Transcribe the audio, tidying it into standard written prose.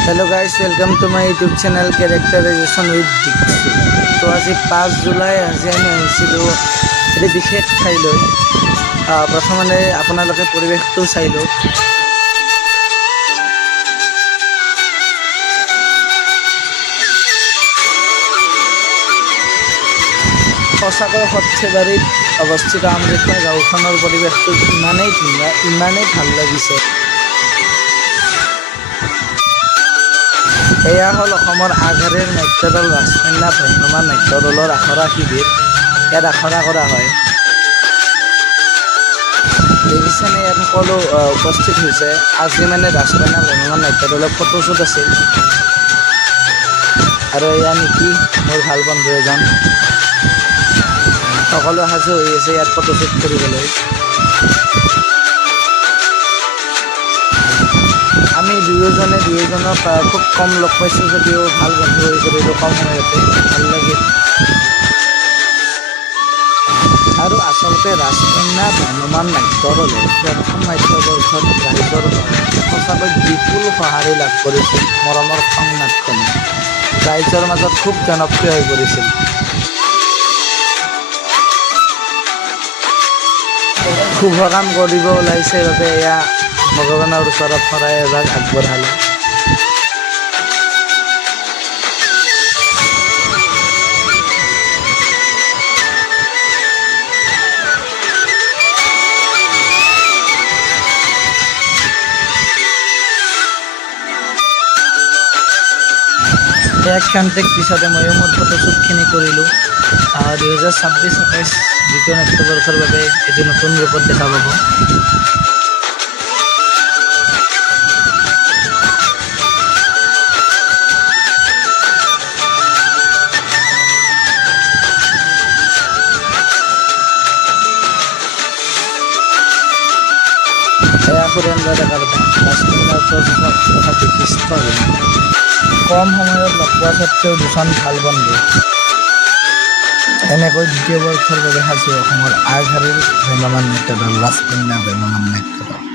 Hello guys, welcome to my YouTube channel characterization with Dikshu. तो आज 5 July আজি আমি আহিছিলোঁ এটি বিশেষ ঠাইলৈ। প্ৰথমতে আপোনালোকে পৰিৱেশটো চাই লওক। সঁচাকৈ সৰ্থেবাৰীত অৱস্থিত আমৰিখোৱা গাঁওখনৰ পৰিৱেশটো ইমানেই ধুনীয়া, ইমানেই ভাল লাগিছে। এয়া হ'ল অসমৰ আগশাৰীৰ নাট্যদল ৰাজকন্যা ভ্ৰাম্যমাণ নাট্য দলৰ আখৰা শিবিৰ। ইয়াত আখৰা কৰা হয়। দেখিছেনে, ইয়াত সকলো উপস্থিত হৈছে। আজি মানে ৰাজকন্যা ভ্ৰাম্যমাণ নাট্য দলৰ ফটোশ্বুট আছিল। আৰু এয়া নেকি মোৰ ভাল বন্ধু এজন, সকলো সাজু হৈ আছে ইয়াত ফটোশ্বুট কৰিবলৈ। আমি দুয়োজনক খুব কম লগ পাইছোঁ যদিও ভাল বন্ধু হৈ পৰিলোঁ কম সময়তে, ভাল লাগিল। আৰু আচলতে ৰাজকন্যা ভ্ৰাম্যমাণ নাট্য দলে প্ৰথম নাট্যবৰ্ষত ৰাইজৰ সঁচাকৈ বিপুল সঁহাৰি লাভ কৰিছিল। মৰমৰ খং নাটখনে ৰাইজৰ মাজত খুব জনপ্ৰিয় হৈ পৰিছিল। শুভ কাম কৰিব ওলাইছে বাবে এয়া ভগৱানৰ ওচৰত শৰাই এভাগ আগবঢ়ালে। এক ঘণ্টাৰ পিছতে ময়ো মোৰ ফটোশ্বুটখিনি কৰিলোঁ। 2026-27 দ্বিতীয় নাট্যবৰ্ষৰ বাবে এটি নতুন ৰূপত দেখা পাব। এয়া সুৰেন্দ্ৰ ডেকাৰ ৰাজকন্যাৰ কথা বিশিষ্ট কম সময়ত লগ পোৱা স্বত্বেও দুজন ভাল বন্ধু। এনেকৈ দ্বিতীয় বৰ্ষৰ বাবে সাজু অসমৰ আগশাৰীৰ ভ্ৰাম্যমাণ নাট্য দল ৰাজকন্যা ভ্ৰাম্যমাণ নাট্য দল।